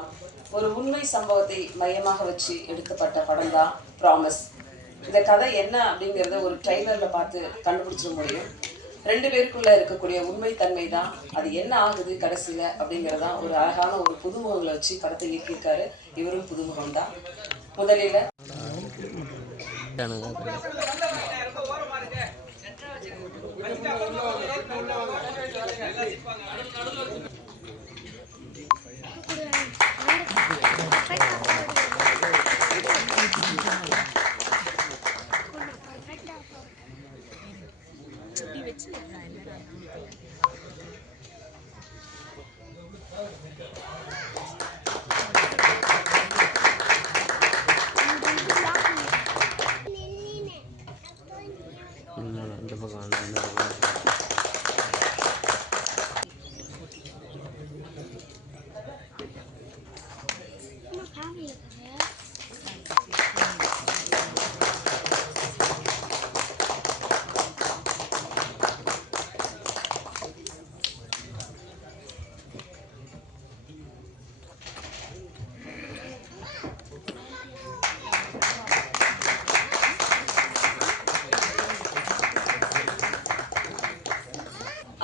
பார்க்கலாம். ஒரு உண்மை சம்பவத்தை மையமாக வச்சு எடுக்கப்பட்ட படம் தான் ப்ராமிஸ். இந்த கதை என்ன அப்படிங்கிறத ஒரு ட்ரெய்லர்ல பார்த்து கண்டுபிடிச்சிட முடியும். ரெண்டு பேருக்குள்ள இருக்கக்கூடிய உண்மை தன்மை தான் அது என்ன ஆகுது கடைசியில அப்படிங்கிறதான் ஒரு அழகான ஒரு புதுமுகங்களை வச்சு படத்தை இயக்கியிருக்காரு. இவரும் புதுமுகம் தான். முதலில்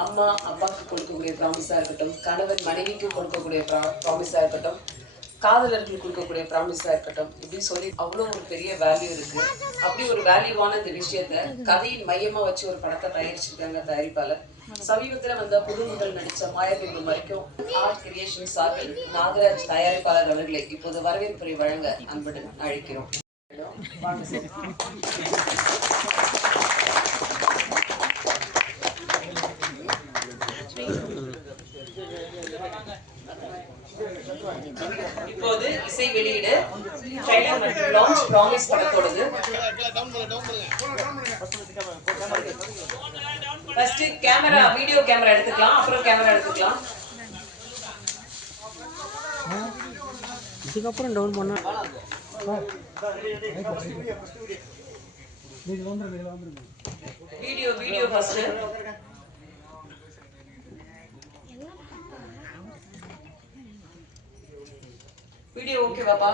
அம்மா அப்பாவுக்கு கொடுக்கக்கூடிய ப்ராமிஸாக இருக்கட்டும், கணவன் மனைவிக்கு கொடுக்கக்கூடிய ப்ராமிஸாக இருக்கட்டும், காதலர்களுக்கு கொடுக்கக்கூடிய ப்ராமிஸாக இருக்கட்டும், இப்படின்னு சொல்லி அவ்வளோ ஒரு பெரிய வேல்யூ இருக்கு. அப்படி ஒரு வேல்யூவான இந்த விஷயத்த கதையின் மையமா வச்சு ஒரு படத்தை தயாரிச்சிருக்காங்க தயாரிப்பாளர். சமீபத்தில் வந்த புதுமுதல் நடித்த மாயாபிம்பம் வரைக்கும் ஆர்ட் கிரியேஷன் சார்பில் நாகராஜ் தயாரிப்பாளர் அவர்களை இப்போது வரவேற்புரை வழங்க அன்புடன் அழைக்கிறோம். இப்போது இசை வெளியீடு ட்ரைலர் மற்றும் லான்ச் ப்ராமிஸ் படத்தோடது. ஃபர்ஸ்ட் கேமரா வீடியோ கேமரா எடுத்துக்கலாம், அப்புறம் கேமரா எடுத்துக்கலாம். இதுக்கப்புறம் டவுன் பண்ணா வீடியோ ஃபர்ஸ்ட். வீடியோ ஓகே பாப்பா?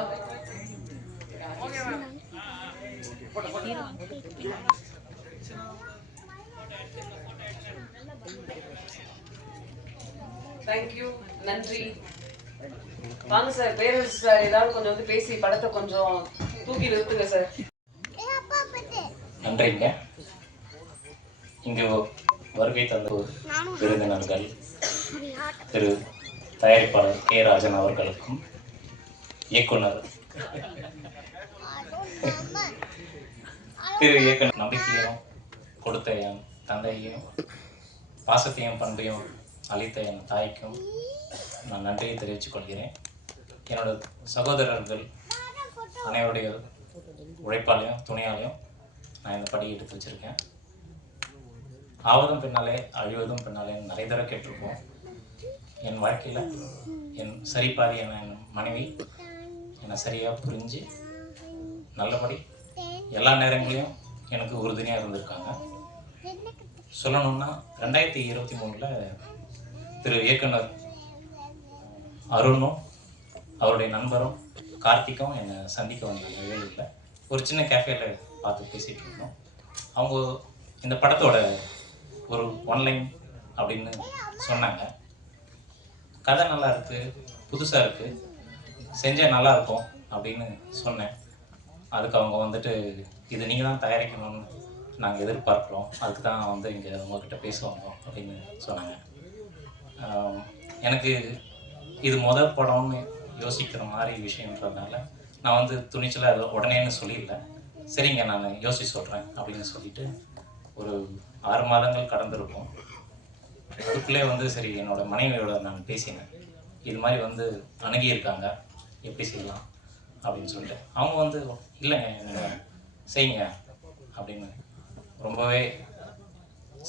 தேங்க்யூ, நன்றி. வாங்க சார், பேரண்ட்ஸ் சார் ஏதாவது கொஞ்சம் வந்து பேசி படத்தை கொஞ்சம் தூக்கி நிறுத்துங்க சார். நன்றிங்க. இங்கு வருகை தந்த விருந்தினர்கள் திரு தயாரிப்பாளர் கே ராஜன் அவர்களுக்கும், இயக்குனர் திரு இயக்குனர் நம்பிக்கையும் கொடுத்த என் தந்தையும் பாசத்தையும் பண்பையும் அளித்த என் தாய்க்கும் நான் நன்றியை தெரிவித்துக் கொள்கிறேன். என்னோட சகோதரர்கள் அனைவருடைய உழைப்பாலையும் துணையாலையும் நான் இந்த படி எடுத்து வச்சுருக்கேன். ஆவதும் பின்னாலே அழிவதும் பின்னாலே நிறைய தடவை கேட்டிருப்போம். என் வாழ்க்கையில் என் சரிபாதி என் மனைவி என்னை சரியாக புரிஞ்சு நல்லபடி எல்லா நேரங்களையும் எனக்கு உறுதுணையாக இருந்திருக்காங்க. சொல்லணுன்னா 2023 திரு இயக்குனர் அருணும் அவருடைய நண்பரும் கார்த்திக்கும் என்னை சந்திக்க வந்தாங்க. வேலூரில் ஒரு சின்ன கேஃபேல பார்த்து பேசிகிட்டு இருந்தோம். அவங்க இந்த படத்தோட ஒரு ஒன்லைன் அப்படின்னு சொன்னாங்க. கதை நல்லா இருக்குது, புதுசாக இருக்குது, செஞ்சால் நல்லாயிருக்கும் அப்படின்னு சொன்னேன். அதுக்கு அவங்க வந்துட்டு இது நீங்கள் தான் தயாரிக்கணும்னு நாங்கள் எதிர்பார்க்குறோம், அதுக்கு தான் வந்து இங்கே உங்கள்கிட்ட பேச வந்தோம் அப்படின்னு சொன்னாங்க. எனக்கு இது முதல் படம்னு யோசிக்கிற மாதிரி விஷயன்றதுனால நான் வந்து துணிச்சலாக அதை உடனேன்னு சொல்லிடல. சரிங்க நான் யோசிச்சு சொல்கிறேன் அப்படின்னு சொல்லிட்டு ஒரு 6 மாதங்கள் கடந்திருக்கும். அதுக்குள்ளே வந்து சரி என்னோடய மனைவியோட நான் பேசினேன். இது மாதிரி வந்து அணுகியிருக்காங்க, எப்படி செய்யலாம் அப்படின்னு சொல்லிட்டு அவங்க வந்து இல்லைங்க நீங்கள் செய்யுங்க அப்படின்னு ரொம்பவே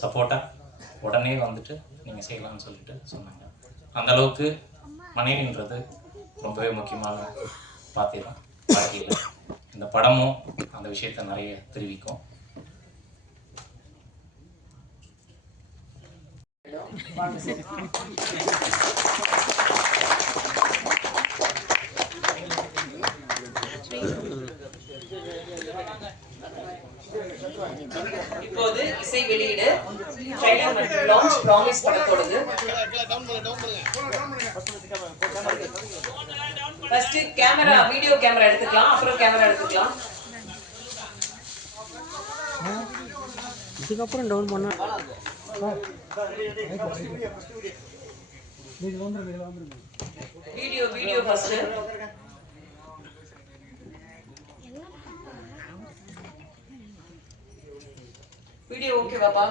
சப்போர்ட்டாக உடனே வந்துட்டு நீங்கள் செய்யலாம்னு சொல்லிட்டு சொன்னாங்க. அந்தளவுக்கு மனைவின்றது ரொம்பவே முக்கியமான பாத்திரம் வாழ்க்கையில். இந்த படமும் அந்த விஷயத்தை நிறைய தெரிவிக்கும். வாங்க சார். ப்ராமிஸ் படத்தோடது. ஃபர்ஸ்ட் கேமரா, வீடியோ கேமரா எடுத்துக்கலாம், அப்புறம் கேமரா எடுத்துக்கலாம். இதுக்கப்புறம் டவுன் பண்ண வீடியோ ஃபர்ஸ்ட். வீடியோ ஓகே பாப்பா?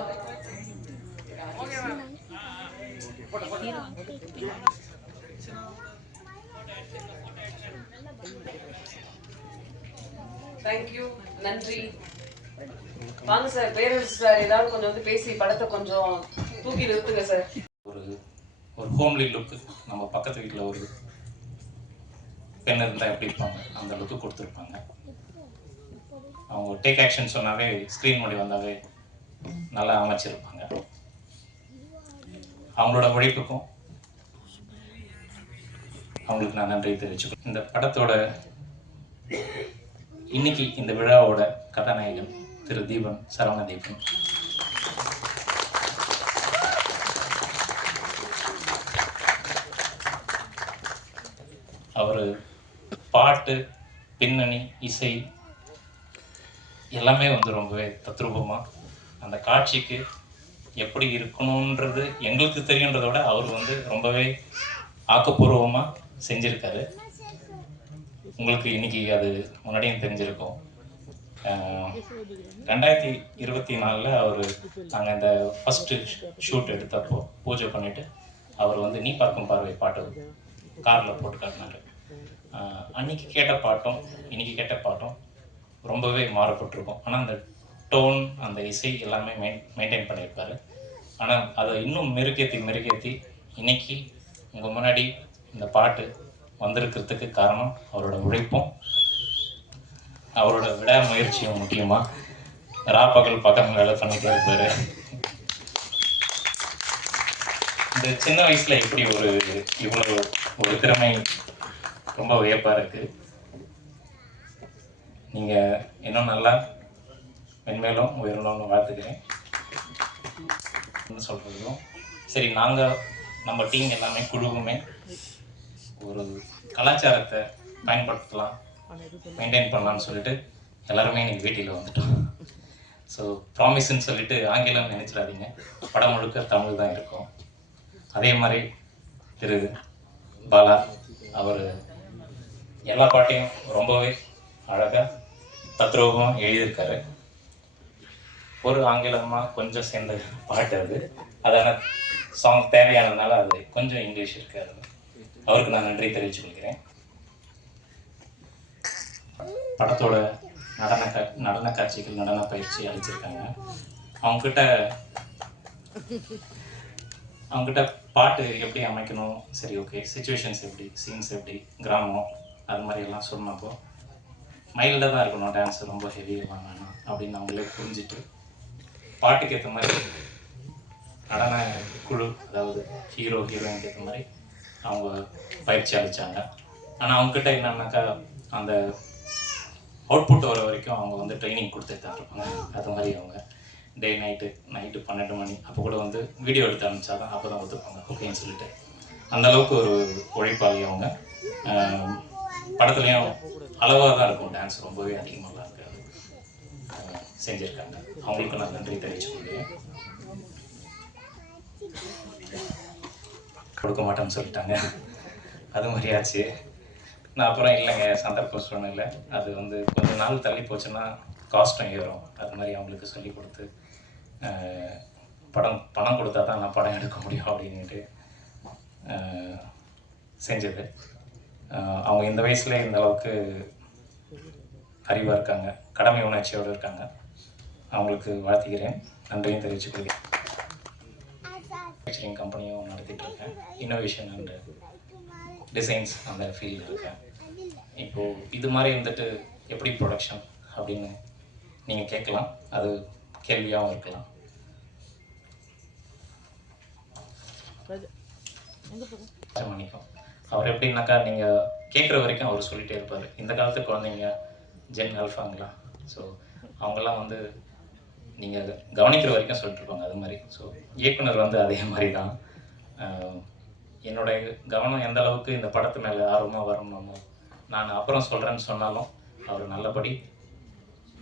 தேங்க்யூ, நன்றி. வாங்க சார், பேரண்ட்ஸ் சார் ஏதாவது கொஞ்சம் வந்து பேசி படத்தை கொஞ்சம் தூக்கி நிறுத்துங்க சார். ஒரு ஹோம்லி லுக்கு, நம்ம பக்கத்து வீட்டில் ஒரு பெண் இருந்தால் எப்படி இருப்பாங்க அந்த லுக்கு கொடுத்துருப்பாங்க. அவங்க டேக் ஆக்ஷன் சொன்னாவே ஸ்க்ரீன் முன்னாடி வந்தாவே நல்லா அமைச்சிருப்பாங்க. அவங்களோட உழைப்புக்கும் அவங்களுக்கு நான் நன்றி தெரிவிச்சுக்கிறேன். இந்த படத்தோட இன்னைக்கு இந்த விழாவோட கதாநாயகன் திரு தீபன், சரவணதீபன். அவர் பாட்டு, பின்னணி, இசை எல்லாமே வந்து ரொம்பவே தத்ரூபமாக அந்த காட்சிக்கு எப்படி இருக்கணுன்றது எங்களுக்கு தெரியுன்றத விட அவர் வந்து ரொம்பவே ஆக்கப்பூர்வமாக செஞ்சுருக்காரு. உங்களுக்கு இன்னைக்கு அது முன்னாடியும் தெரிஞ்சிருக்கும். 2024 அவர் நாங்கள் இந்த ஃபஸ்ட்டு ஷூட் எடுத்தப்போ பூஜை பண்ணிவிட்டு அவர் வந்து நீ பார்க்கும் பார்வை பாட்டு காரில் போட்டு காட்டினார். அன்னைக்கு கேட்ட பாட்டும் இன்னைக்கு கேட்ட பாட்டும் ரொம்பவே மாறுபட்டிருக்கும். ஆனால் அந்த டோன், அந்த இசை எல்லாமே மெயின்டைன் பண்ணியிருப்பார். ஆனால் அதை இன்னும் மெருகேற்றி இன்னைக்கு உங்கள் முன்னாடி இந்த பாட்டு வந்திருக்கிறதுக்கு காரணம் அவரோட உழைப்பும் அவரோட விடாமுயற்சியும். முக்கியமாக ராப்பகல் பக்கம் வேலை பண்ணிகிட்டே இருப்பார். இந்த சின்ன வயசில் எப்படி இவ்வளோ ஒரு திறமை ரொம்ப வியப்பாக இருக்குது. நீங்கள் இன்னும் நல்லா மென்மேலும் உயரணும்னு வாழ்த்துக்கிறேன். என்ன சொல்கிறதும் சரி, நாங்கள் நம்ம டீம் எல்லாமே குழுவுமே ஒரு கலாச்சாரத்தை பயன்படுத்தலாம், மெயின்டைன் பண்ணலாம்னு சொல்லிட்டு எல்லாருமே இன்னைக்கு வீட்டில் வந்துட்டோம். ஸோ ப்ராமிஸ்ன்னு சொல்லிட்டு ஆங்கிலம் நினைச்சிடாதீங்க, படம் முழுக்க தமிழ் தான் இருக்கும். அதே மாதிரி திரு பாலா அவர் எல்லா பாட்டையும் ரொம்பவே அழகாக தத்ரூபமாக எழுதியிருக்காரு. ஒரு ஆங்கிலமாக கொஞ்சம் சேர்ந்த பாட்டு அது, அதான சாங் தேவையானதுனால அது கொஞ்சம் இங்கிலீஷ் இருக்காது. அவருக்கு நான் நன்றி தெரிவிச்சு கொள்கிறேன். படத்தோட நடன காட்சிகள், நடன பயிற்சி அளிச்சிருக்காங்க. அவங்ககிட்ட பாட்டு எப்படி அமைக்கணும், சரி ஓகே, சுச்சுவேஷன்ஸ் எப்படி, சீன்ஸ் எப்படி, கிராமம் அது மாதிரி எல்லாம் சொன்னப்போ மைல்டாக தான் இருக்கணும், டான்ஸ் ரொம்ப ஹெவியாக வேணாம் அப்படின்னு அவங்களே புரிஞ்சுட்டு பாட்டுக்கு ஏற்ற மாதிரி நடன குழு, அதாவது ஹீரோயினுக்கு ஏற்ற மாதிரி அவங்க பயிற்சி அளித்தாங்க. ஆனால் அவங்கக்கிட்ட என்னன்னாக்கா அந்த அவுட்புட் வர வரைக்கும் அவங்க வந்து ட்ரைனிங் கொடுத்துட்டு தான் இருப்பாங்க. அது மாதிரி அவங்க டே நைட்டு 12 மணி அப்போ கூட வந்து வீடியோ எடுத்து அனுப்பிச்சா தான் அப்போ தான் ஒத்துப்பாங்க ஓகேன்னு சொல்லிட்டு. அந்தளவுக்கு ஒரு உழைப்பாளி அவங்க. படத்துலேயும் அளவாக தான் இருக்கும், டான்ஸ் ரொம்பவே அதிகமாக இருக்காது செஞ்சுருக்காங்க. அவங்களுக்கு நான் நன்றி தெரிவிச்சு கொள்கிறேன். கொடுக்க மாட்டேன்னு சொல்லிட்டாங்க, அது மாதிரி ஆச்சு. நான் அப்புறம் இல்லைங்க சந்தர்ப்பம் சூழ்நிலை, அது வந்து கொஞ்சம் நாள் தள்ளி போச்சுன்னா காஸ்ட்டும் ஏறும், அது மாதிரி அவங்களுக்கு சொல்லி கொடுத்து பணம் கொடுத்தா தான் நான் படம் எடுக்க முடியும் அப்படின்ட்டு செஞ்சது. அவங்க இந்த வயசுல இந்த அளவுக்கு அறிவாக இருக்காங்க, கடமை உணர்ச்சியோடு இருக்காங்க. அவங்களுக்கு வாழ்த்துக்கிறேன், நன்றியும் தெரிவிச்சுக்கிறேன். மேனுஃபேக்சரிங் கம்பெனியும் நடத்திட்டு இருக்கேன், இன்னோவேஷன் அண்ட் டிசைன்ஸ் அந்த ஃபீல்டு இருக்கேன். இப்போது இது மாதிரி வந்துட்டு எப்படி ப்ரொடக்ஷன் அப்படின்னு நீங்கள் கேட்கலாம், அது கேள்வியாகவும் இருக்கலாம். மன்னிக்கும், அவர் எப்படின்னாக்கா நீங்கள் கேட்குற வரைக்கும் அவர் சொல்லிகிட்டே இருப்பார். இந்த காலத்து குழந்தைங்க ஜென் ஆல்ஃபாங்களா, ஸோ அவங்கெல்லாம் வந்து நீங்கள் கவனிக்கிற வரைக்கும் சொல்லிட்டுருப்பாங்க அது மாதிரி. ஸோ இயக்குனர் வந்து அதே மாதிரி தான். என்னுடைய கவனம் எந்த அளவுக்கு இந்த படத்து மேலே ஆர்வமாக வரணுமோ, நான் அப்புறம் சொல்கிறேன்னு சொன்னாலும் அவர் நல்லபடி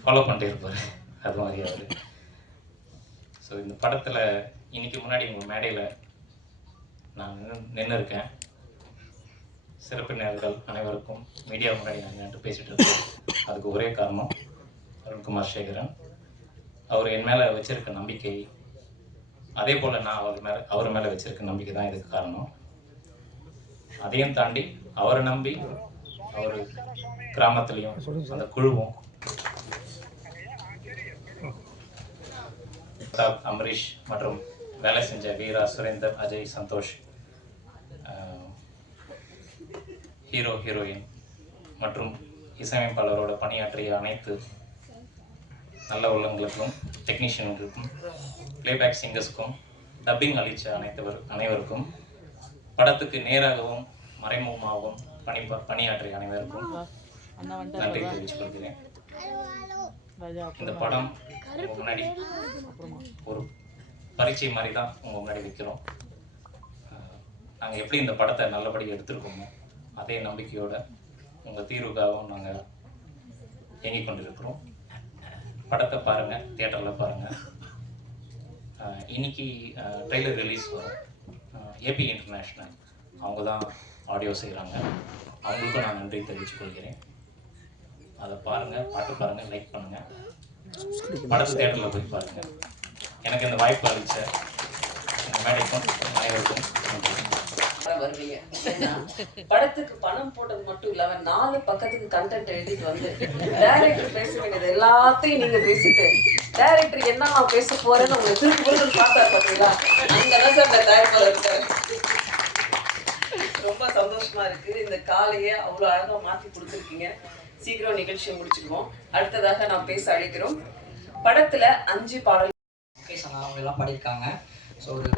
ஃபாலோ பண்ணிட்டே இருப்பார். அது மாதிரி அவர். ஸோ இந்த படத்தில் இன்னைக்கு முன்னாடி உங்கள் மேடையில் நான் நின்று இருக்கேன். சிறப்பினர்கள் அனைவருக்கும் மீடியா முன்னாடி நான் நின்று பேசிகிட்டு இருக்கேன். அதுக்கு ஒரே காரணம் அருண்குமார் சேகரன். அவர் என் மேலே வச்சிருக்க நம்பிக்கை, அதே போல் நான் அவர் மேலே வச்சிருக்க நம்பிக்கை தான் இதுக்கு காரணம். அதையும் தாண்டி அவரை நம்பி அவர் கிராமத்துலேயும் அந்த குழுவும் அம்பரீஷ் மற்றும் வேலை செஞ்ச வீரா, சுரேந்தர், அஜய், சந்தோஷ், ஹீரோ, ஹீரோயின் மற்றும் இசையமைப்பாளரோட பணியாற்றிய அனைத்து நல்ல உள்ளங்களுக்கும், டெக்னீஷியன்களுக்கும், பிளேபேக் சிங்கர்ஸுக்கும், டப்பிங் அளித்த அனைவருக்கும், படத்துக்கு நேராகவும் மறைமுகமாகவும் பணியாற்றிய அனைவருக்கும் நன்றி தெரிவித்துக் கொள்கிறேன். இந்த படம் உங்கள் முன்னாடி ஒரு பரீட்சை மாதிரி தான் உங்கள் முன்னாடி வைக்கிறோம். நாங்கள் எப்படி இந்த படத்தை நல்லபடி எடுத்துருக்கோமோ அதே நம்பிக்கையோட உங்கள் தீர்வுக்காகவும் நாங்கள் இயங்கிக் கொண்டிருக்கிறோம். படத்தை பாருங்கள், தியேட்டரில் பாருங்கள். இன்னைக்கு ட்ரெய்லர் ரிலீஸ் வரும். ஏபி இன்டர்நேஷ்னல் அவங்க தான் ஆடியோ செய்கிறாங்க. அவங்களுக்கும் நான் நன்றி தெரிவித்துக் கொள்கிறேன். அதை பாருங்கள், பாட்டு பாருங்கள், லைக் பண்ணுங்கள், படத்தை தியேட்டரில் போய் பாருங்கள். எனக்கு இந்த வாய்ப்பு அளித்த இந்த மேடைக்கும் அனைவருக்கும் வருவீங்க. படத்துக்கு பணம் போட்டது மட்டும் இல்லாம 4 பக்கத்துக்கு கண்டென்ட் எழுதிட்டு வந்து டைரக்டர் பேச வேண்டியது எல்லாத்தையும் நீங்க பேசிட்டு டைரக்டர் என்ன நான் பேச போறேன்னு உங்களை திருப்பி கொடுத்து பார்த்தா பாத்தீங்களா? அங்கதான் சார் இந்த தயாரிப்பாளர் இருக்காரு. ரொம்ப சந்தோஷமா இருக்கு. இந்த காலையை அவ்வளவு அழகா மாத்தி கொடுத்துருக்கீங்க. சீக்கிரம் நிகழ்ச்சியை முடிச்சுக்குவோம். அடுத்ததாக நான் பேச அழைக்கிறோம். படத்துல 5 பாடல் அவங்க எல்லாம் பாடியிருக்காங்க. ஸோ ஒரு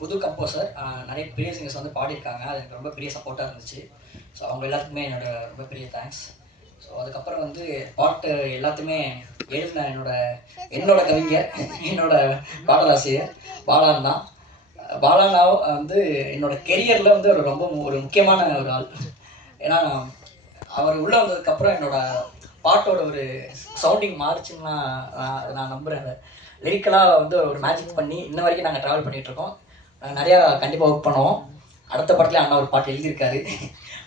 புது கம்போசர், நிறைய பெரிய சிங்கர்ஸ் வந்து பாடியிருக்காங்க. அது எனக்கு ரொம்ப பெரிய சப்போர்ட்டாக இருந்துச்சு. ஸோ அவங்க எல்லாத்துக்குமே ரொம்ப பெரிய தேங்க்ஸ். ஸோ அதுக்கப்புறம் வந்து பாட்டு எல்லாத்தையுமே எழுதின என்னோட கவிஞர், என்னோட பாடலாசிரியர் பாலான் தான். பாலானாவ் வந்து என்னோட கெரியரில் வந்து ஒரு முக்கியமான ஒரு ஆள். ஏன்னா அவர் உள்ளே வந்ததுக்கப்புறம் என்னோட பாட்டோட ஒரு சவுண்டிங் மாறிச்சுன்னா நான் நம்புகிறேன். அதை லிரிக்கலாக வந்து ஒரு மேஜிக் பண்ணி இன்ன வரைக்கும் நாங்கள் ட்ராவல் பண்ணிகிட்ருக்கோம். நாங்கள் நிறையா கண்டிப்பாக ஒர்க் பண்ணுவோம். அடுத்த படத்துலேயே அண்ணா ஒரு பாட்டு எழுதியிருக்காரு,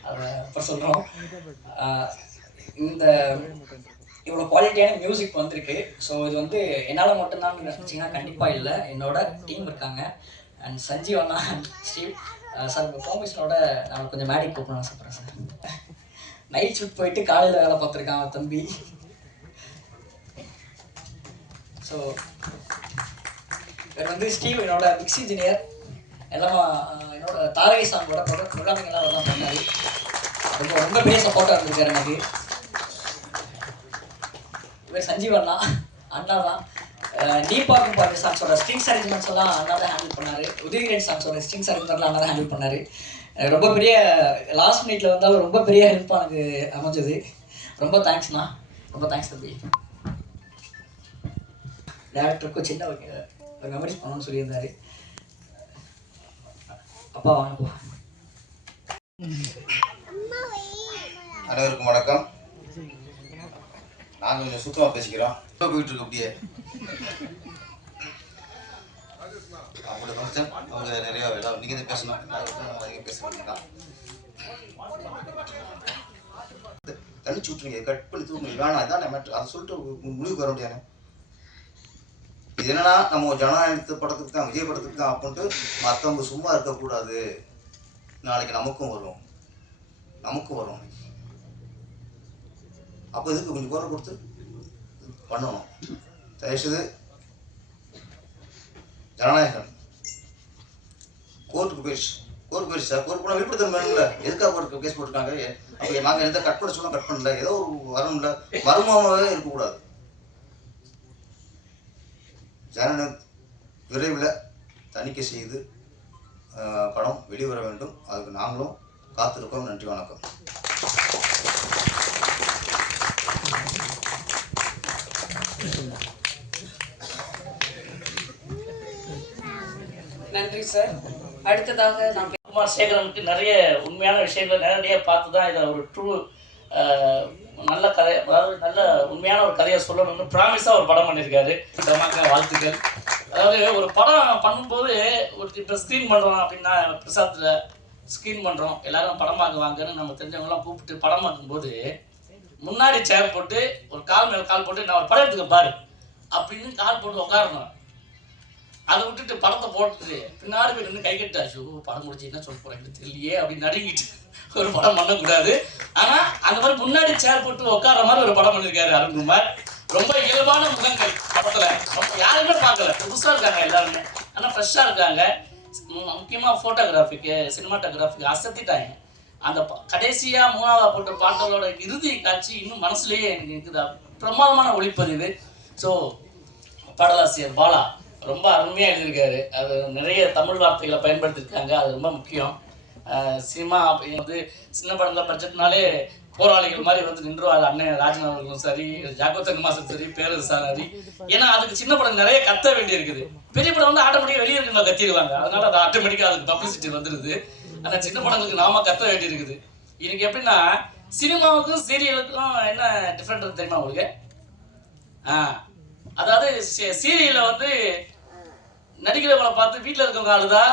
அதை அப்புறம் சொல்கிறோம். இந்த இவ்வளோ குவாலிட்டியான மியூசிக் வந்திருக்கு. ஸோ இது வந்து என்னால் மட்டும்தான் நினச்சிங்கன்னா கண்டிப்பாக இல்லை. என்னோட டீம் இருக்காங்க. அண்ட் சஞ்சீவ் அண்ணா, ஸ்டீவ் சார், உங்கள் ப்ராமிஷனோட நான் கொஞ்சம் மேடிக் கூப்பிடணும் ஆசைப்பட்றேன் சார். நைட் ஷூட் போயிட்டு காலையில் வேலை பார்த்துருக்கான் தம்பி. ஸோ இவர் வந்து ஸ்டீவ் என்னோட மிக்ஸ் இன்ஜினியர். எல்லாம் என்னோட தாரகை சாங்கோட ப்ரோக்ராமிங் எல்லாம் அவர் தான் பண்ணார். ரொம்ப பெரிய சப்போர்ட்டாக இருந்திருக்காரு எனக்கு. இவர் சஞ்சீவ் அண்ணா தான். டீபாக்கும் பாட்டு சாங்ஸோட ஸ்ட்ரிங்ஸ் அரேஞ்ச்மெண்ட்ஸ் எல்லாம் அண்ணா தான் ஹேண்டில் பண்ணார். உதயகிரன் சாங்ஸோட ஸ்ட்ரிங்ஸ் அரேஞ்ச்மெண்ட்லாம் அண்ணா தான் ஹேண்டில் பண்ணார். ரொம்ப பெரிய லாஸ்ட் மினிட்ல வந்தாலும் ரொம்ப பெரிய ஹெல்ப்பாக எனக்கு அமைஞ்சது. ரொம்ப தேங்க்ஸ்ண்ணா, ரொம்ப தேங்க்ஸ் தம்பி. டேரக்டருக்கும் சின்ன ஒரு மெமரிஸ் பண்ணணும்னு சொல்லியிருந்தாரு. அப்பா வாங்க போ. அனைவருக்கும் வணக்கம். நாங்கள் கொஞ்சம் சுத்தமாக பேசிக்கிறோம். போயிட்டு இருக்கு அப்படியே. அவங்களோட ஃபங்க்ஷன் அவங்க நிறையா வேலை நீங்கள் தான் பேசணும். அதிகம் பேச வேண்டியதான். தனிச்சு விட்டுருங்க, கட் பண்ணி தூங்க வேணாம். இதான் மேட்ரு. அதை சொல்லிட்டு முடிவுக்கு வர முடியாது. இது என்னன்னா, நம்ம ஜனநாயகத்து படத்துக்கு தான், விஜய் படத்துக்கு தான் அப்படின்ட்டு மற்றவங்க சும்மா இருக்கக்கூடாது. நாளைக்கு நமக்கும் வரும். அப்போ இதுக்கு கொஞ்சம் குரல் கொடுத்து பண்ணணும். தயவுசெய்து ஜனநாயகம் கோர்ட்டுக்கு போயிடுச்சு சார். கோர்ட் போனால் விழுப்புரத்தன் வேணும்ல, எதுக்காக கோர்ட்டுக்கு கேஸ் போட்டிருக்காங்க? அப்போ நாங்கள் எந்த கட் பண்ண சொன்னால் கட் பண்ணல, ஏதோ ஒரு வரணும்ல, மர்மமாகவே இருக்கக்கூடாது. ஜனநாயகம் விரைவில் தணிக்கை செய்து படம் வெளிவர வேண்டும். அதுக்கு நாங்களும் காத்திருக்கோம். நன்றி, வணக்கம். Thank you sir. அடுத்ததாக நான் குமார் சேகரனுக்கு நிறைய உண்மையான விஷயங்கள் நேரடியாக பார்த்து தான் இதை ஒரு ட்ரூ நல்ல கதை, அதாவது நல்ல உண்மையான ஒரு கதையை சொல்லணும்னு ப்ராமிஸாக ஒரு படம் பண்ணியிருக்காரு. வாழ்த்துக்கள். அதாவது ஒரு படம் பண்ணும்போது ஒரு இப்போ ஸ்க்ரீன் பண்ணுறோம் அப்படின்னா பிரசாத்தில் ஸ்க்ரீன் பண்ணுறோம், எல்லோரும் படம் பார்க்க வாங்கன்னு நம்ம தெரிஞ்சவங்களாம் கூப்பிட்டு படம் பார்க்கும்போது முன்னாடி சேர் போட்டு ஒரு கால் மேலே கால் போட்டு நான் ஒரு படம் எடுத்துக்க பாரு அப்படின்னு கால் போட்டு உட்காரணும். அதை விட்டுட்டு படத்தை போட்டுட்டு பின்னாடி போய் நின்று கை கட்டாச்சு, படம் முடிச்சு என்ன சொல்ல போகிறேன் தெரியலையே அப்படின்னு நடுங்கிட்டு ஒரு படம் பண்ணக்கூடாது. ஆனால் அந்த மாதிரி முன்னாடி சேர் போட்டு உட்கார மாதிரி ஒரு படம் பண்ணியிருக்காரு அருண்குமார். ரொம்ப இயல்பான முகங்கள் படத்தில் யாருமே பார்க்கல, புதுசாக இருக்காங்க எல்லாருமே, ஆனால் ஃப்ரெஷ்ஷாக இருக்காங்க. முக்கியமாக ஃபோட்டோகிராஃபிக்கு சினிமாட்டோகிராஃபிக்கு அசத்திட்டாங்க. அந்த கடைசியாக மூணாவதாக போட்ட பாட்டலோட இறுதி காட்சி இன்னும் மனசுலேயே எனக்கு இருக்குது. பிரமாதமான ஒளிப்பதிவு. ஸோ பாடலாசிரியர் பாலா ரொம்ப அருமையாக எழுதியிருக்காரு. அது நிறைய தமிழ் வார்த்தைகளை பயன்படுத்தியிருக்காங்க, அது ரொம்ப முக்கியம். சினிமா வந்து சின்ன படங்கள் பட்ஜெட்னாலே போராளிகள் மாதிரி வந்து நின்றுவாங்க. அண்ணன் ராஜன் அவர்களும் சரி, ஜாக்கோ தங்கமாசன் சரி, பேரரசு சரி. ஏன்னா அதுக்கு சின்ன படம் நிறைய கத்த வேண்டி இருக்குது. பெரிய படம் வந்து ஆட்டோமேட்டிக்காக வெளியே இருக்கவங்க கத்திடுவாங்க, அதனால அது ஆட்டோமேட்டிக்காக அதுக்கு பப்ளிசிட்டி வந்துடுது. ஆனால் சின்ன படங்களுக்கு நாம கத்த வேண்டி இருக்குது. எனக்கு எப்படின்னா சினிமாவுக்கும் சீரியலுக்கும் என்ன டிஃப்ரெண்ட் தெரியுமா உங்களுக்கு? அதாவது சீரியலில் வந்து நடிக்கிறவங்களை பார்த்து வீட்டில் இருக்கவங்க அழுதா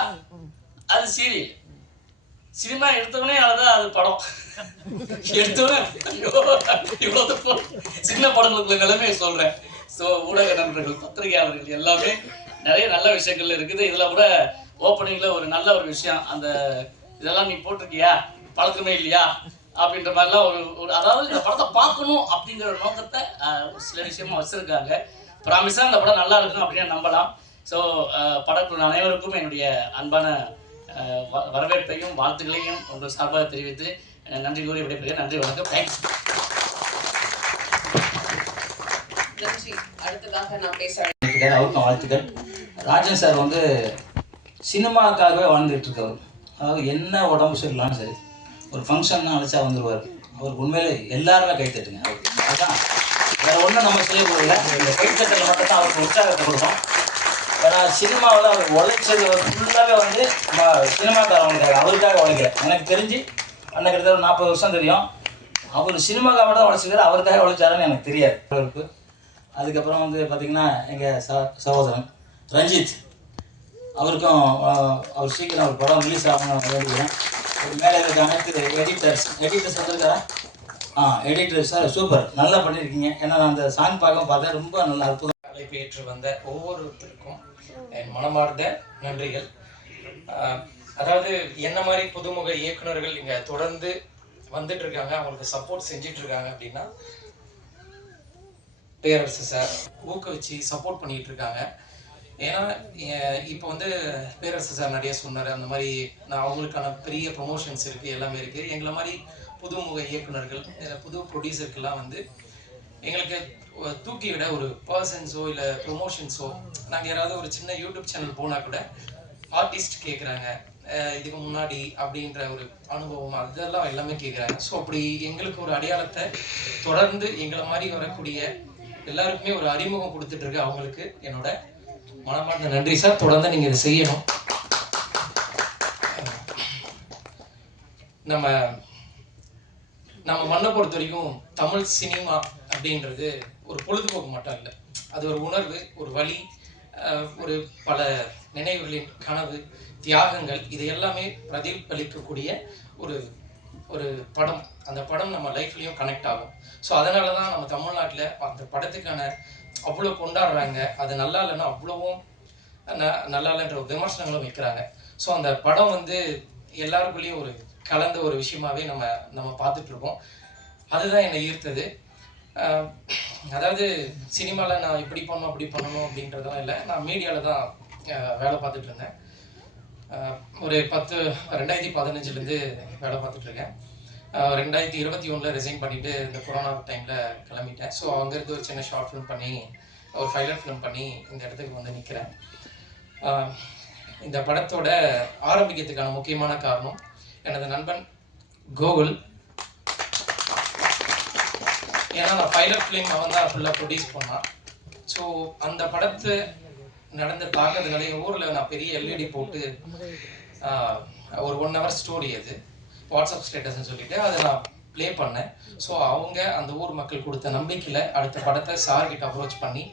அது சீரியல், சினிமா எடுத்தவனே அழுதா அது படம். எடுத்தவனே இவ்வளோ சின்ன படங்களுக்குள்ள நிலைமையை சொல்கிறேன். ஸோ ஊடக நண்பர்கள், பத்திரிகையாளர்கள் எல்லாமே நிறைய நல்ல விஷயங்கள் இருக்குது. இதில் கூட ஓப்பனிங்கில் ஒரு நல்ல ஒரு விஷயம், அந்த இதெல்லாம் நீ போட்டிருக்கியா பழக்கமே இல்லையா அப்படின்ற மாதிரிலாம் ஒரு அதாவது இந்த படத்தை பார்க்கணும் அப்படிங்கிற ஒரு நோக்கத்தை சில விஷயமா வச்சுருக்காங்க. ப்ராமிஸாக இந்த படம் நல்லா இருக்கணும் அப்படின்னு நம்பலாம். ஸோ படக்குழு அனைவருக்கும் என்னுடைய அன்பான வரவேற்பையும் வாழ்த்துக்களையும் உங்கள் சார்பாக தெரிவித்து நன்றி கூறி விடைபெறுகிறேன். நன்றி, வணக்கம், தேங்க்ஸ். நன்றி. அடுத்ததாக நான் பேச அவருக்கும் வாழ்த்துக்கள். ராஜன் சார் வந்து சினிமாக்காகவே வாழ்ந்துட்டு இருக்காரு. அதாவது என்ன உடம்பு சரியில்லாலும் சரி, ஒரு ஃபங்க்ஷன் அழைச்சா வந்துடுவார். அவருக்கு உண்மையிலே எல்லாருமே கைத்தட்டுங்க. அவருக்கு அதுதான் வேற ஒன்றும் நம்ம செய்யக்கூடாது. இந்த கைத்தட்டல் மட்டும் தான் அவருக்கு உற்சாகத்தை கொடுக்கும். ஏன்னா சினிமாவில் அவர் உழைச்சது ஃபுல்லாகவே வந்து சினிமாக்காரவங்களுக்காக, அவருக்காக உழைக்கல. எனக்கு தெரிஞ்சு அன்னைக்கு கிட்டத்தட்ட ஒரு 40 வருஷம் தெரியும். அவர் சினிமாக்காக தான் உழைச்சிக்கிறார், அவருக்காக உழைச்சாருன்னு எனக்கு தெரியாது அவருக்கு. அதுக்கப்புறம் வந்து பார்த்திங்கன்னா எங்கள் சகோதரன் ரஞ்சித், அவருக்கும் அவர் சீக்கிரம் ஒரு படம் ரிலீஸ் ஆகணும்னு வேண்டிக்கிறேன். மேலே இருக்க அனைத்து எடிட்டர்ஸ் வந்துருக்காரா? எடிட்டர் சார் சூப்பர், நல்லா பண்ணியிருக்கீங்க. ஏன்னா நான் அந்த சாங் பார்த்தேன், ரொம்ப நல்லா அற்புதம். அழைப்பேற்று வந்த ஒவ்வொருத்தருக்கும் என் மனமார்ந்த நன்றிகள். அதாவது என்ன மாதிரி புதுமுக இயக்குநர்கள் இங்கே தொடர்ந்து வந்துட்டு இருக்காங்க, அவங்களுக்கு சப்போர்ட் செஞ்சுட்டு இருக்காங்க அப்படின்னா பேரரசு சார் ஊக்குவிச்சு சப்போர்ட் பண்ணிட்டு இருக்காங்க. ஏன்னா இப்போ வந்து பேரரசு சார் நிறைய சொன்னார், அந்த மாதிரி நான் அவங்களுக்கான பெரிய ப்ரொமோஷன்ஸ் இருக்குது, எல்லாமே இருக்குது. எங்களை மாதிரி புதுமுக இயக்குநர்கள், புது ப்ரொடியூசருக்கெல்லாம் வந்து எங்களுக்கு தூக்கி விட ஒரு பர்சன்ஸோ இல்லை ப்ரொமோஷன்ஸோ, நாங்கள் யாராவது ஒரு சின்ன யூடியூப் சேனல் போனால் கூட ஆர்டிஸ்ட் கேட்குறாங்க, இதுக்கு முன்னாடி அப்படின்ற ஒரு அனுபவம் அதெல்லாம் எல்லாமே கேட்குறாங்க. ஸோ அப்படி எங்களுக்கு ஒரு அடையாளத்தை தொடர்ந்து எங்களை மாதிரி வரக்கூடிய எல்லாருக்குமே ஒரு அறிமுகம் கொடுத்துட்டு இருக்கு. அவங்களுக்கு என்னோட மனமார்ந்த நன்றி சார். தொடர்ந்து நீங்கள் இதை செய்யணும். நம்ம மண்ணை பொறுத்த வரைக்கும் தமிழ் சினிமா அப்படின்றது ஒரு பொழுதுபோக்கு மட்டும் இல்லை, அது ஒரு உணர்வு, ஒரு வலி, ஒரு பல நினைவுகளின் கனவு, தியாகங்கள், இது எல்லாமே பிரதிபலிக்கக்கூடிய ஒரு ஒரு படம். அந்த படம் நம்ம லைஃப்லேயும் கனெக்ட் ஆகும். ஸோ அதனால தான் நம்ம தமிழ்நாட்டில் அந்த படத்துக்கான அவ்வளோ கொண்டாடுறாங்க. அது நல்லா இல்லைன்னா அவ்வளோவும் நல்லா இல்லைன்ற விமர்சனங்களும் வைக்கிறாங்க. ஸோ அந்த படம் வந்து எல்லாருக்குள்ளேயும் ஒரு கலந்த ஒரு விஷயமாவே நம்ம பார்த்துட்ருக்கோம். அதுதான் என்னை ஈர்த்தது. அதாவது சினிமாவில் நான் இப்படி பண்ணணும் அப்படி பண்ணணும் அப்படின்றதெல்லாம் இல்லை, நான் மீடியாவில் தான் வேலை பார்த்துட்டு இருந்தேன். ஒரு 2015 வேலை பார்த்துட்ருக்கேன். 2021 ரிசைன் பண்ணிவிட்டு இந்த கொரோனா டைமில் கிளம்பிட்டேன். ஸோ அங்கேருந்து ஒரு சின்ன ஷார்ட் ஃபிலிம் பண்ணி, ஒரு ஃபைலர் ஃபிலிம் பண்ணி இந்த இடத்துக்கு வந்து நிற்கிறேன். இந்த படத்தோட ஆரம்பிக்கிறதுக்கான முக்கியமான காரணம் எனது நண்பன் கோகுல். ஏன்னா நான் ஃபைலர் ஃபிலிம் அவன் தான் ஃபுல்லாக ப்ரொடியூஸ் பண்ணான். ஸோ அந்த படத்தை நடந்து பார்க்கறதுனால எங்கள் ஊரில் நான் பெரிய எல்இடி போட்டு ஒரு 1 hour ஸ்டோரி அது வாட்ஸ்அப் ஸ்டேட்டஸ்ன்னு சொல்லிட்டு அதை நான் ப்ளே பண்ணேன். ஸோ அவங்க அந்த ஊர் மக்கள் கொடுத்த நம்பிக்கையில் அடுத்த படத்தை சார்கிட்ட அப்ரோச் பண்ணி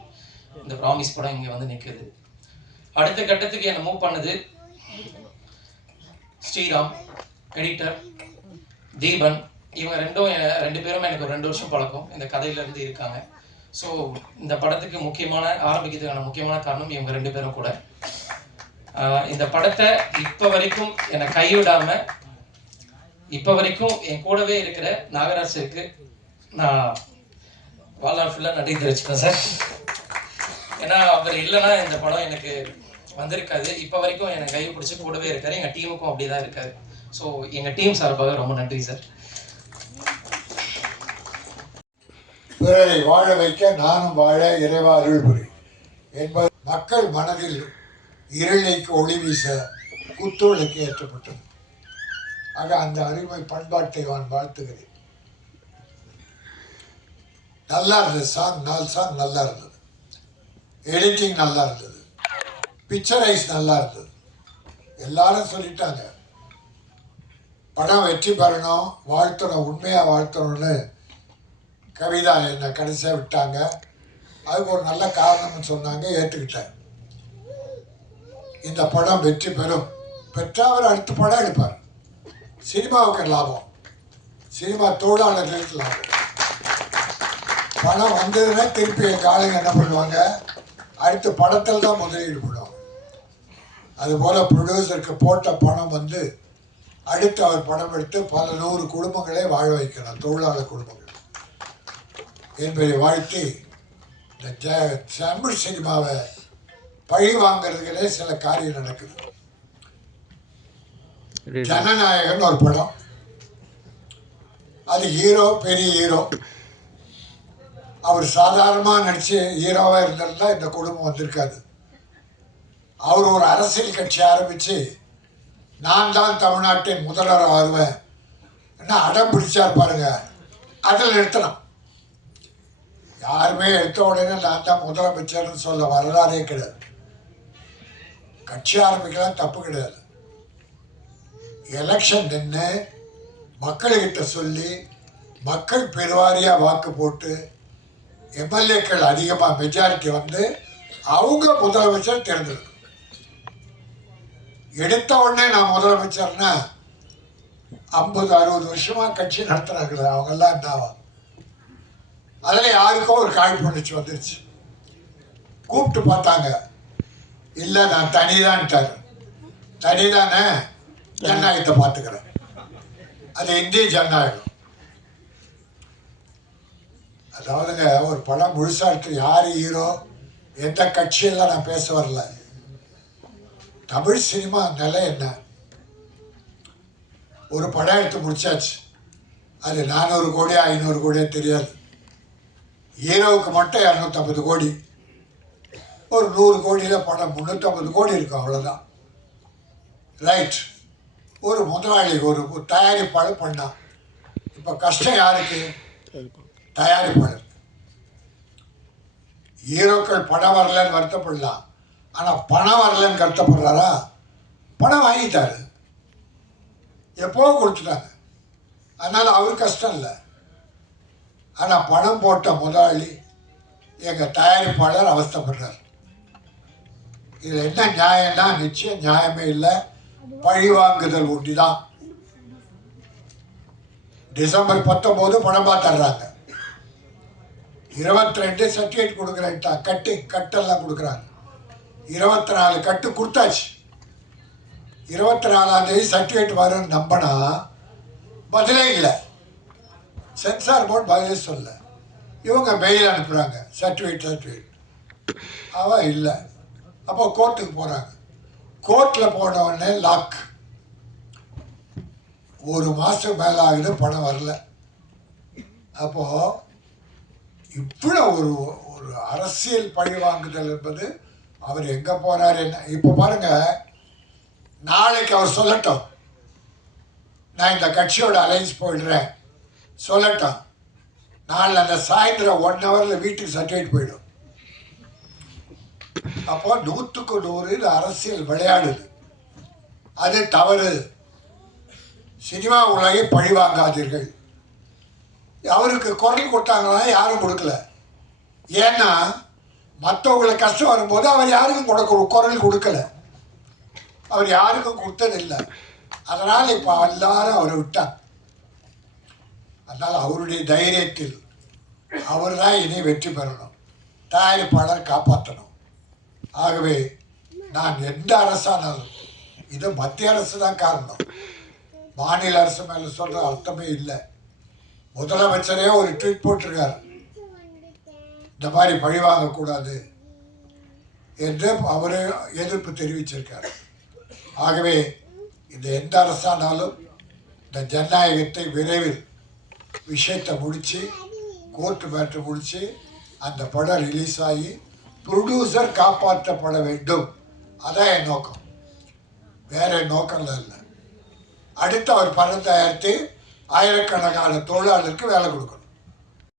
இந்த ப்ராமிஸ் படம் இங்கே வந்து நிற்குது. அடுத்த கட்டத்துக்கு என்னை மூவ் பண்ணது ஸ்ரீராம், எடிட்டர் தீபன். இவங்க ரெண்டு பேரும் எனக்கு ஒரு 2 வருஷம் பழக்கம் இந்த கதையிலேருந்து இருக்காங்க. ஸோ இந்த படத்துக்கு ஆரம்பிக்கிறதுக்கான முக்கியமான காரணம் இவங்க 2 பேரும் கூட. இந்த படத்தை இப்போ வரைக்கும் என்னை கைவிடாமல் இப்போ வரைக்கும் என் கூடவே இருக்கிற நாகராஜருக்கு நான் வாழ்நாள் ஃபுல்லாக நன்றி தெரிவிச்சுக்கிறேன் சார். ஏன்னா அவர் இல்லைன்னா இந்த படம் எனக்கு வந்திருக்காது. இப்போ வரைக்கும் என்னை கை பிடிச்சி கூடவே இருக்காரு. எங்கள் டீமுக்கும் அப்படி தான் இருக்காரு. ஸோ எங்கள் டீம் சார்பாக ரொம்ப நன்றி சார். பிறரை வாழ வைக்க நானும் வாழ இறைவா அருள் புரி என்பது மக்கள் மனதில் இருளைக்கு ஒளி வீச குத்துவிளக்கு ஏற்றப்பட்டது. ஆக அந்த அருமை பண்பாட்டை நான் வாழ்த்துகிறேன். நல்லா இருந்தது சாங், 4 சாங் நல்லா இருந்தது, எடிட்டிங் நல்லா இருந்தது, பிக்சரைஸ் நல்லா இருந்தது. எல்லாரும் சொல்லிட்டாங்க படம் வெற்றி பெறணும், வாழ்த்தணும், உண்மையாக வாழ்த்தணும்னு கவிதா என்னை கடைசியாக விட்டாங்க. அதுக்கு ஒரு நல்ல காரணம்னு சொன்னாங்க, ஏற்றுக்கிட்டேன். இந்த படம் வெற்றி பெற்றால் அவர் அடுத்த படம் எடுப்பார். சினிமாவுக்கு லாபம், சினிமா தொழிலாளர்களுக்கு லாபம். பணம் வந்ததுன்னா திருப்பி எங்கள் ஆளுங்க என்ன பண்ணுவாங்க, அடுத்த படத்தில் தான் முதலீடு பண்ணுவாங்க. அதுபோல் ப்ரொடியூசருக்கு போட்ட பணம் வந்து அடுத்து அவர் படம் எடுத்து பல 100 குடும்பங்களே வாழ வைக்கணும், தொழிலாளர் குடும்பங்கள் என்பதை வாழ்த்தி இந்த தமிழ் சினிமாவை பழி வாங்கிறதுகளே சில காரியம் நடக்குது. ஜனநாயகன் ஒரு படம், அது ஹீரோ பெரிய ஹீரோ, அவர் சாதாரணமாக நடிச்சு ஹீரோவாக இருந்திருந்தா இந்த குடும்பம் வந்திருக்காது. அவர் ஒரு அரசியல் கட்சி ஆரம்பித்து நான் தான் தமிழ்நாட்டின் முதல்வர் ஆகுவேன் என்ன அடம் பிடிச்சார் பாருங்க, அதில் நிறுத்தணும். யாருமே எடுத்த உடனே நான் தான் முதலமைச்சர்னு சொல்ல வரலாறே கிடையாது. கட்சி ஆரம்பிக்கலாம் தப்பு கிடையாது. எலெக்ஷன் நின்று மக்கள்கிட்ட சொல்லி மக்கள் பெருவாரியாக வாக்கு போட்டு எம்எல்ஏக்கள் அதிகமாக மெஜாரிட்டி வந்து அவங்க முதலமைச்சர் தேர்ந்தெடுக்கணும். எடுத்த உடனே நான் முதலமைச்சர்னா 50-60 வருஷமாக கட்சி நடத்துகிறாங்களே அவங்கெல்லாம் என்னவா? அதில் யாருக்கோ ஒரு காழ்ப்புணர்ச்சி வந்துருச்சு. கூப்பிட்டு பார்த்தாங்க, இல்லை நான் தனிதான்ட்டார். தனிதானே, ஜனநாயகத்தை பார்த்துக்கிறேன். அது இந்திய ஜனநாயகம். அதாவதுங்க ஒரு படம் முழுசாக இருக்கு, யார் ஹீரோ எந்த கட்சியெல்லாம் நான் பேச வரல. தமிழ் சினிமா நிலை என்ன? ஒரு படம் எடுத்து முடிச்சாச்சு, அது 400 கோடியா 500 கோடியா தெரியாது. ஹீரோவுக்கு மட்டும் 250 கோடி, ஒரு 100 கோடியில் படம் 350 கோடி இருக்கும், அவ்வளோதான். ரைட். ஒரு முதலாளி ஒரு தயாரிப்பாளர் பண்ணான். இப்போ கஷ்டம் யாருக்கு? தயாரிப்பாளர். ஹீரோக்கள் படம் வரலன்னு வருத்தப்படலாம், ஆனால் பணம் வரலன்னு கருத்தப்படுறாரா? பணம் வாங்கிட்டாரு, எப்போ கொடுத்துட்டாங்க, அதனால் அவர் கஷ்டம் இல்லை. ஆனால் பணம் போட்ட முதலாளி எங்கள் தயாரிப்பாளர் அவஸ்தைப்படுறார். இதில் என்ன நியாயம்னா நிச்சயம் நியாயமே இல்லை, பழி வாங்குதல் ஒண்டி தான். டிசம்பர் 19 படம் பார்த்துடுறாங்க, 22 சர்டிஃபிகேட் கொடுக்குறேன்ட்டா, கட்டெல்லாம் கொடுக்குறாங்க. 24 கட்டு கொடுத்தாச்சு. 24ஆம் தேதி சர்டிஃபிகேட் வரும்னு நம்பினா பதிலே இல்லை. சென்சார் போர்டு பதிலே சொல்ல, இவங்க மெயில் அனுப்புகிறாங்க, சர்டிஃபிகேட் அவன் இல்லை. அப்போ கோர்ட்டுக்கு போகிறாங்க. கோர்ட்டில் போன உடனே லாக். 1 மாதம் மேலே ஆகுது, பணம் வரல. அப்போது இவ்வளோ ஒரு அரசியல் பழி வாங்குதல் என்பது அவர் எங்கே போகிறார் என்ன? இப்போ பாருங்கள், நாளைக்கு அவர் சொல்லட்டும், நான் இந்த கட்சியோட அலைன்ஸ் போயிடுறேன் சொல்லட்டும். நாளில் அந்த சாயந்தரம் 1 ஹவரில் வீட்டுக்கு சர்டிஃபிகேட் போயிடும். அப்போ 100க்கு 100 இது அரசியல் விளையாடுது. அது தவறு. சினிமா உலகை பழிவாங்காதீர்கள். அவருக்கு குரல் கொடுத்தாங்களா? யாரும் கொடுக்கல. ஏன்னா மற்றவங்களுக்கு கஷ்டம் வரும்போது அவர் யாருக்கும் குரல் கொடுக்கல. அவர் யாருக்கும் கொடுத்ததில்லை. அதனால் இப்போ எல்லாரும் அவரை விட்டார். அதனால் அவருடைய தைரியத்தில் அவர் தான் இனி வெற்றி பெறணும், தயாரிப்பாளர் காப்பாற்றணும். ஆகவே நான் எந்த அரசானாலும் இது மத்திய அரசு தான் காரணம். மாநில அரசு மேலே சொல்கிற அர்த்தமே இல்லை. முதலமைச்சரே ஒரு ட்வீட் போட்டிருக்கார், இந்த மாதிரி பழி வாங்கக்கூடாது என்று அவரே எதிர்ப்பு தெரிவிச்சிருக்கார். ஆகவே இந்த எந்த அரசானாலும் இந்த ஜனநாயகத்தை விரைவில் விஷயத்தை முடித்து கோர்ட்டு மேட்ரு முடித்து அந்த படம் ரிலீஸ் ஆகி ப்ரொடியூசர் காப்பாற்றப்பட வேண்டும். அதான் என் நோக்கம், வேற நோக்கம்லாம் இல்லை. அடுத்து அவர் படம் தயாரித்து ஆயிரக்கணக்கான தொழிலாளருக்கு வேலை கொடுக்கணும்.